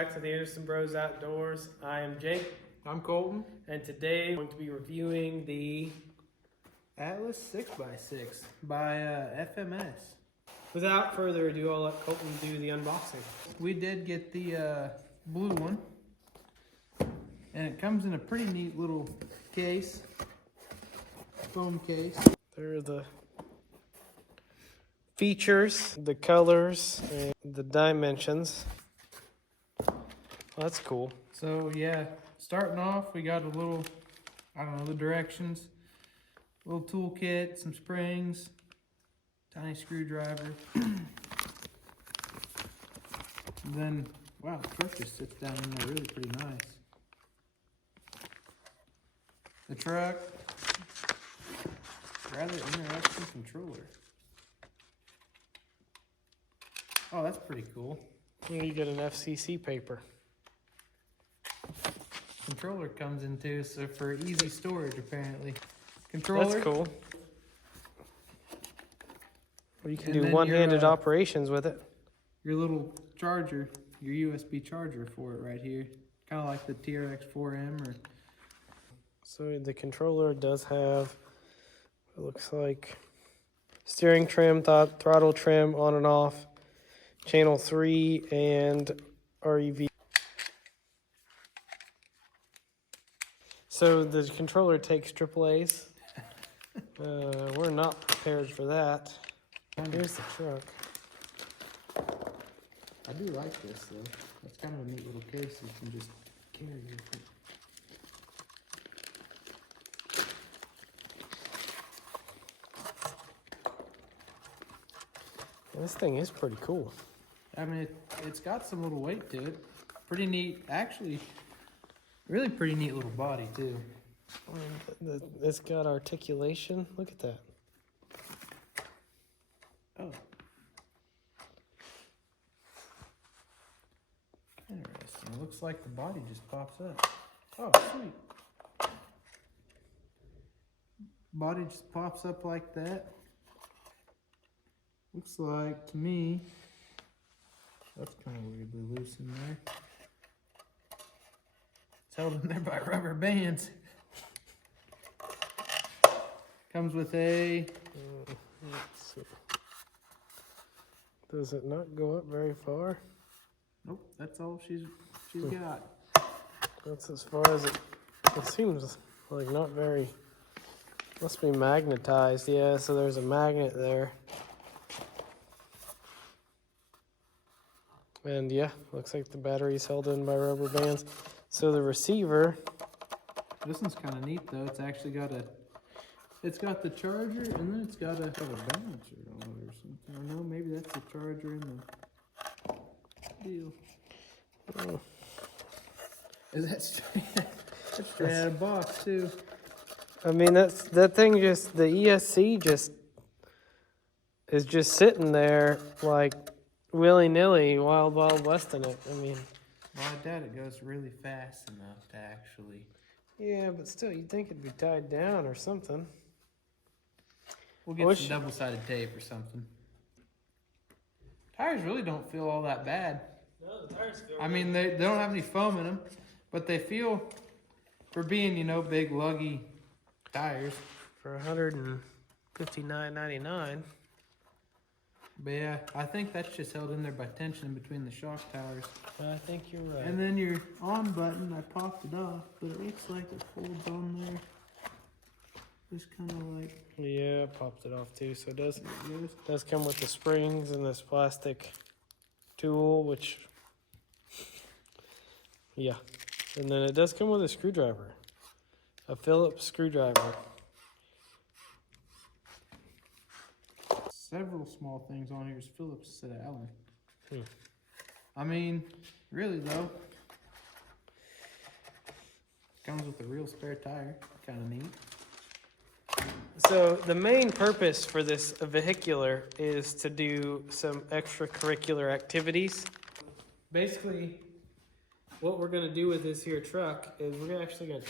back to the Anderson Bros Outdoors. I am Jake. I'm Colton. And today I'm going to be reviewing the Atlas 6x6 by FMS. Without further ado, I'll let Colton do the unboxing. We did get the blue one. And it comes in a pretty neat little case. Foam case. There are the features, the colors, and the dimensions. Well, that's cool. So yeah, starting off, we got a little, I don't know, the directions. Little toolkit, some springs, tiny screwdriver. And then, wow, the truck just sits down in there really pretty nice. The truck, rather interesting controller. Oh, that's pretty cool. You get an FCC paper. Controller comes in too, so for easy storage apparently. Controller. That's cool. Well, you can And do then one-handed operations with it. Your little charger, your USB charger for it right here. Kind of like the TRX-4M or... So the controller does have, it looks like, steering trim, throttle trim, on and off, channel 3, and REV. So the controller takes AAAs. We're not prepared for that. Here's the truck. I do like this though. That's kind of a neat little case you can just carry with it. This thing is pretty cool. I mean, it's got some little weight to it. Pretty neat, actually, really pretty neat little body too. It's got articulation. Look at that. Oh. Interesting. It looks like the body just pops up. Oh, sweet. Body just pops up like that. Looks like, to me, that's kind of weirdly loose in there. It's held in there by rubber bands. Comes with a... let's see. Does it not go up very far? Nope, that's all she's got. That's as far as it seems like not very, must be magnetized. Yeah, so there's a magnet there. And yeah, looks like the battery's held in by rubber bands. So the receiver. This one's kind of neat though. It's actually got a, it's got the charger and then it's got a balancer on it or something. I don't know, maybe that's the charger in the deal. Oh. Is that straight? That's straight out of the box too. I mean, that thing just, the ESC just is just sitting there like willy-nilly, wild westing it. I mean, Well, I doubt it goes really fast enough to actually... Yeah, but still, you'd think it'd be tied down or something. We'll get some double-sided tape or something. Tires really don't feel all that bad. No, the tires feel I mean, they don't have any foam in them, but they feel, for being, you know, big, luggy tires. For $159.99. But yeah, I think that's just held in there by tension in between the shock towers. I think you're right. And then your on button, I popped it off, but it looks like it folds on there. Just kind of like... Yeah, I popped it off too. So it does come with the springs and this plastic tool, which... Yeah. And then it does come with a screwdriver. A Phillips screwdriver. Several small things on here is Phillips instead of Allen. Hmm. I mean, really though, comes with a real spare tire. Kind of neat. So the main purpose for this vehicular is to do some extracurricular activities. Basically, what we're going to do with this here truck is we're actually going to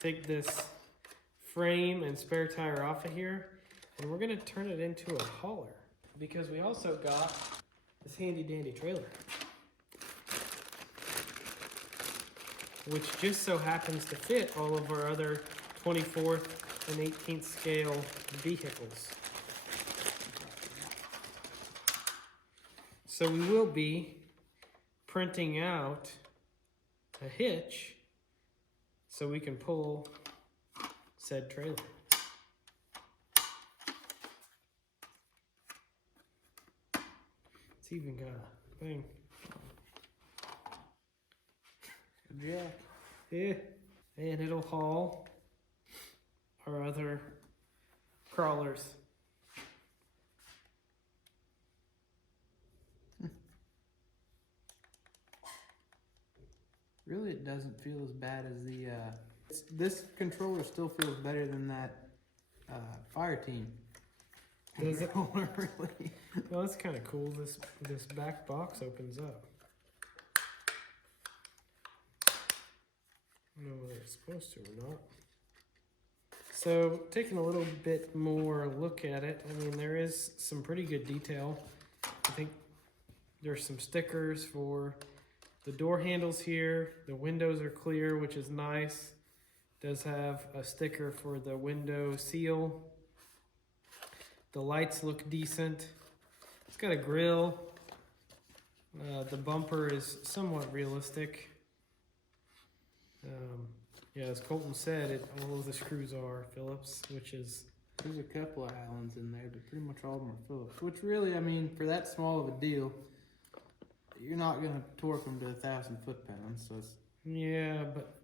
take this frame and spare tire off of here, and we're going to turn it into a hauler, because we also got this handy dandy trailer, which just so happens to fit all of our other 24th and 18th scale vehicles. So we will be printing out a hitch so we can pull said trailer. It's even got a thing. Jack. Yeah. And it'll haul our other crawlers. Really, it doesn't feel as bad as the, this controller still feels better than that, fire team. Does it? Controller, really. Well, that's kind of cool. This back box opens up. I don't know whether it's supposed to or not. So, taking a little bit more look at it, I mean, there is some pretty good detail. I think there's some stickers for the door handles here. The windows are clear, which is nice. Does have a sticker for the window seal. The lights look decent. It's got a grill. The bumper is somewhat realistic. Yeah, as Colton said, all of the screws are Phillips, which is... There's a couple of Allens in there, but pretty much all of them are Phillips. Which really, I mean, for that small of a deal, you're not going to torque them to 1,000 foot-pounds. So it's... Yeah, but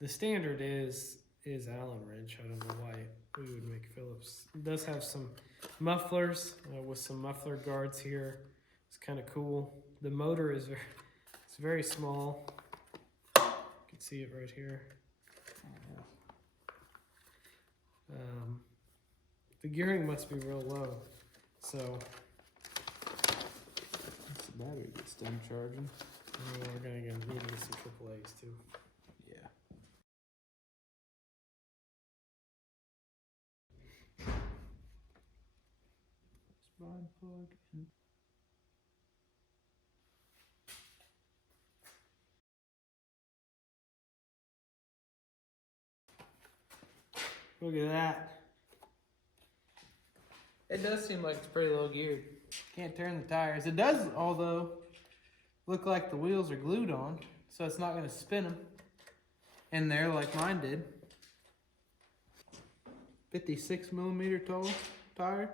the standard is Allen wrench. I don't know why we would make Phillips. It does have some mufflers with some muffler guards here. It's kind of cool. The motor is very small. You can see it right here. The gearing must be real low, so Once the battery gets done charging. we're gonna need to get some AAAs too. Yeah. Spine plug and Look at that. it does seem like it's pretty low geared. Can't turn the tires. It does, although, look like the wheels are glued on, so it's not going to spin them in there like mine did. 56 millimeter tall tire.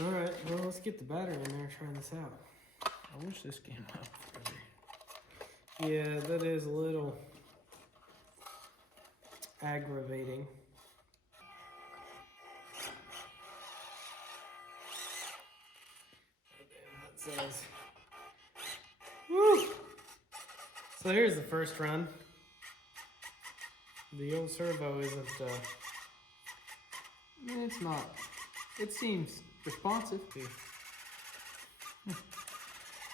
All right, well, let's get the battery in there and try this out. I wish this came out further. Yeah, that is a little aggravating. It says, woo! So here's the first run. The old servo isn't, It's not. It seems responsive.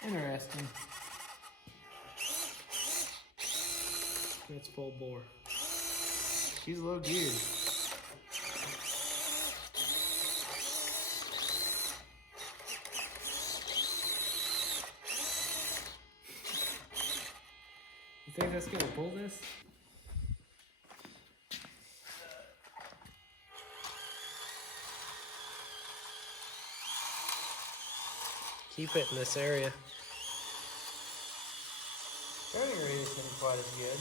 Interesting. that's full bore. She's low geared. You think that's gonna pull this? Keep it in this area. Turning radius isn't quite as good.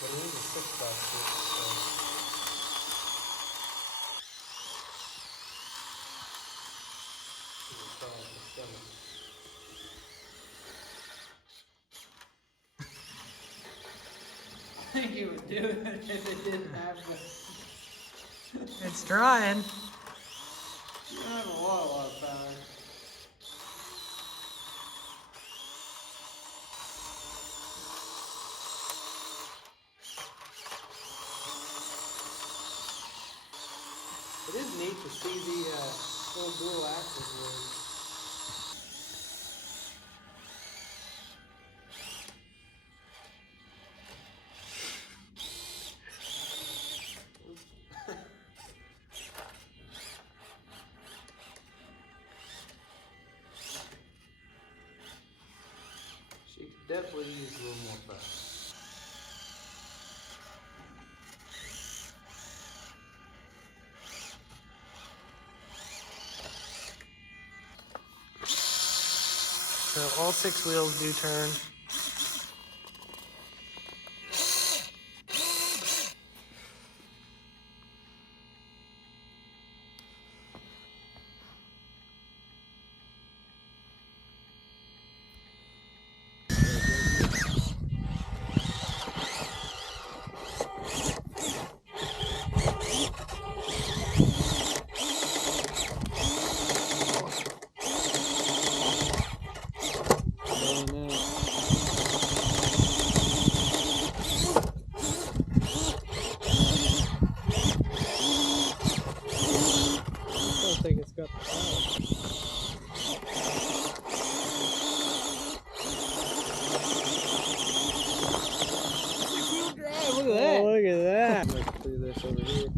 But it is a 6x6, so. I think it would do it if it didn't have the... It's drying. You don't have a lot of power. It is neat to see the little dual axles work. definitely use a little more fast. So all 6 wheels do turn. I think it's got the power. Look at that! Oh, look at that! Let's do this over here.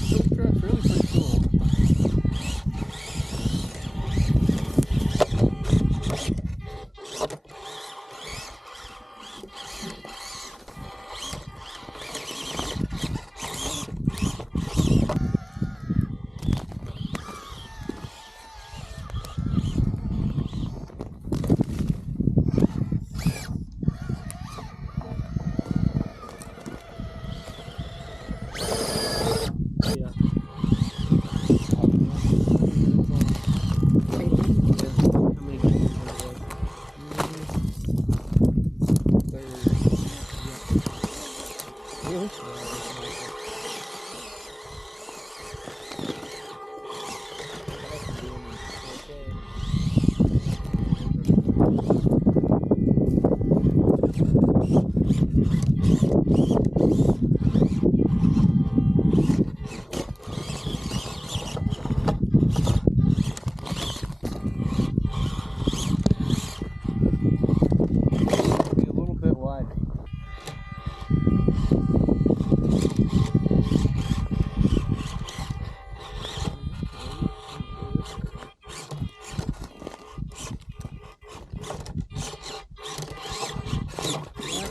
This truck's really pretty cool.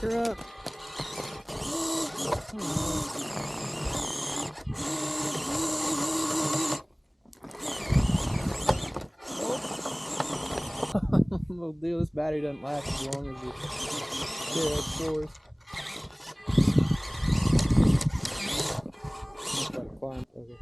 Her up. Little deal, this battery doesn't last as long as the fours. Okay.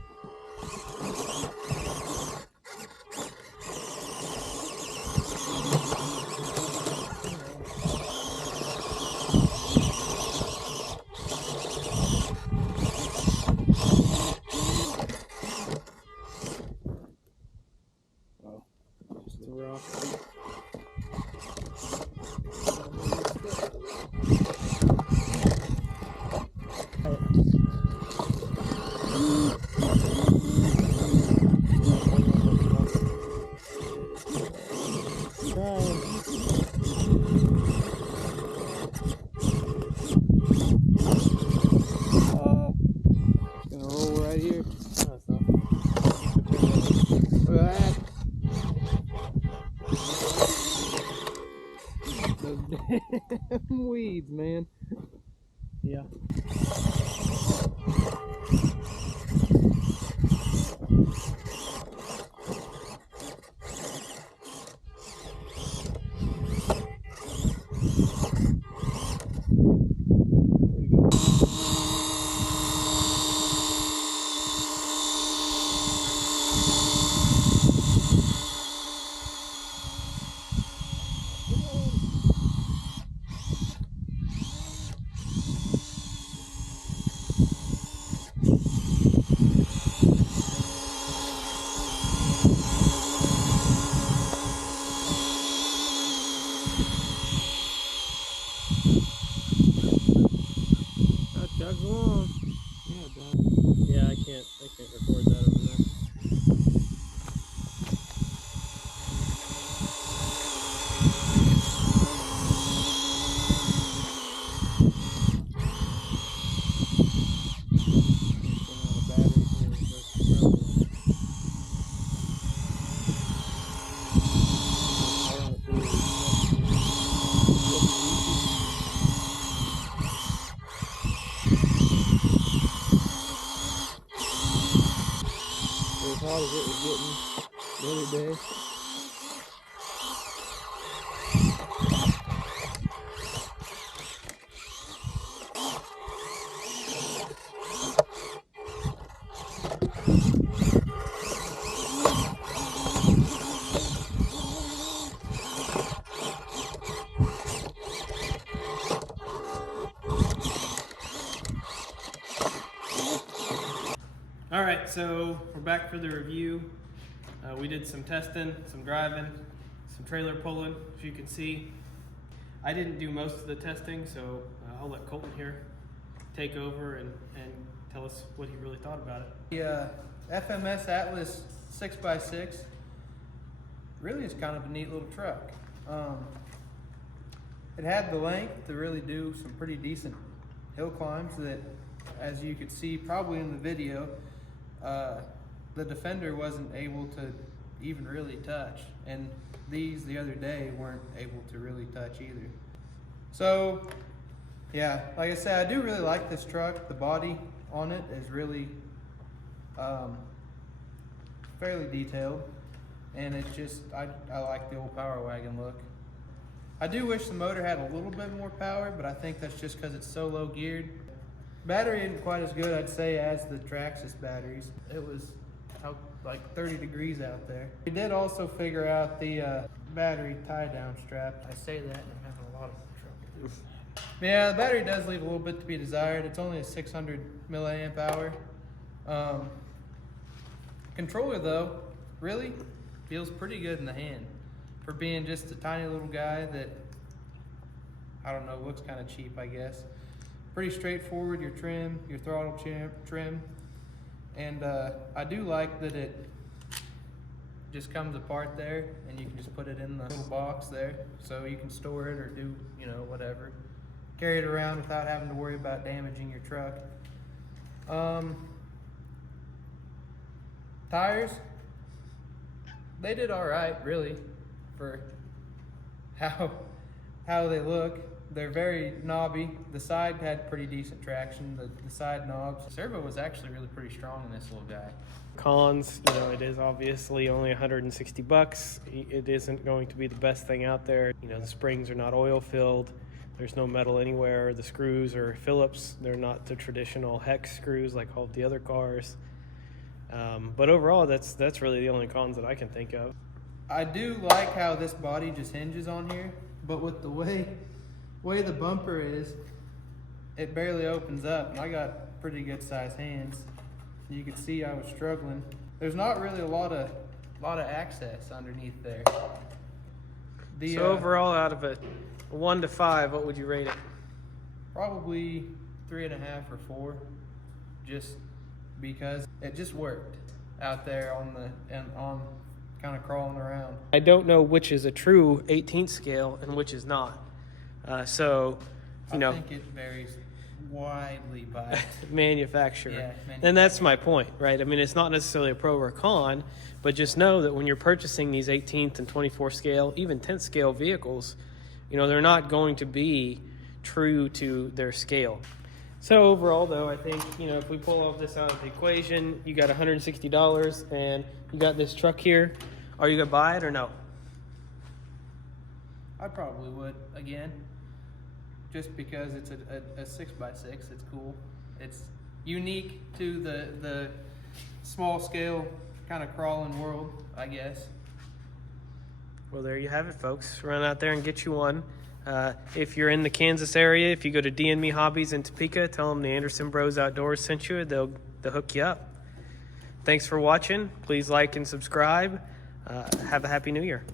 Weeds, man. Yeah. Chugs along. Yeah, it does. Yeah, I can't record that over there. hot as it was getting the other day. All right, so we're back for the review. We did some testing, some driving, some trailer pulling, as you can see. I didn't do most of the testing, so I'll let Colton here take over and tell us what he really thought about it. The FMS Atlas 6x6 really is kind of a neat little truck. It had the length to really do some pretty decent hill climbs that, as you could see probably in the video, the Defender wasn't able to even really touch, and these the other day weren't able to really touch either. So yeah, like I said, I do really like this truck. The body on it is really fairly detailed, and it's just, I like the old Power Wagon look. I do wish the motor had a little bit more power, but I think that's just because it's so low geared. Battery isn't quite as good, I'd say, as the Traxxas batteries. It was like 30 degrees out there. We did also figure out the battery tie-down strap. I say that and I'm having a lot of trouble. Yeah, the battery does leave a little bit to be desired. It's only a 600 milliamp hour. Controller though, really feels pretty good in the hand. For being just a tiny little guy that, I don't know, looks kind of cheap, I guess. Pretty straightforward, your trim, your throttle trim. And I do like that it just comes apart there and you can just put it in the little box there so you can store it or do, you know, whatever. Carry it around without having to worry about damaging your truck. Tires, they did all right, really, for how they look. They're very knobby. The side had pretty decent traction, the side knobs. The servo was actually really pretty strong in this little guy. Cons, you know, it is obviously only 160 bucks. It isn't going to be the best thing out there. You know, the springs are not oil filled. There's no metal anywhere. The screws are Phillips. They're not the traditional hex screws like all of the other cars. But overall, that's really the only cons that I can think of. I do like how this body just hinges on here, but with the way the bumper is, it barely opens up, and I got pretty good sized hands. You can see I was struggling. There's not really a lot of access underneath there. So overall, out of a 1 to 5, what would you rate it? Probably 3.5 or 4, just because it just worked out there on kind of crawling around. I don't know which is a true 18th scale and which is not. So, you know, I think it varies widely by manufacturer. Yeah, and that's my point, right? I mean, it's not necessarily a pro or a con, but just know that when you're purchasing these 18th and 24 scale, even 10th scale vehicles, you know, they're not going to be true to their scale. So overall, though, I think, you know, if we pull all this out of the equation, you got $160 and you got this truck here. Are you going to buy it or no? I probably would, again, just because it's a 6x6. It's cool. It's unique to the small scale kind of crawling world, I guess. Well, there you have it, folks. Run out there and get you one. If you're in the Kansas area, if you go to D&Me Hobbies in Topeka, tell them the Anderson Bros Outdoors sent you. They'll hook you up. Thanks for watching. Please like and subscribe. Have a happy new year.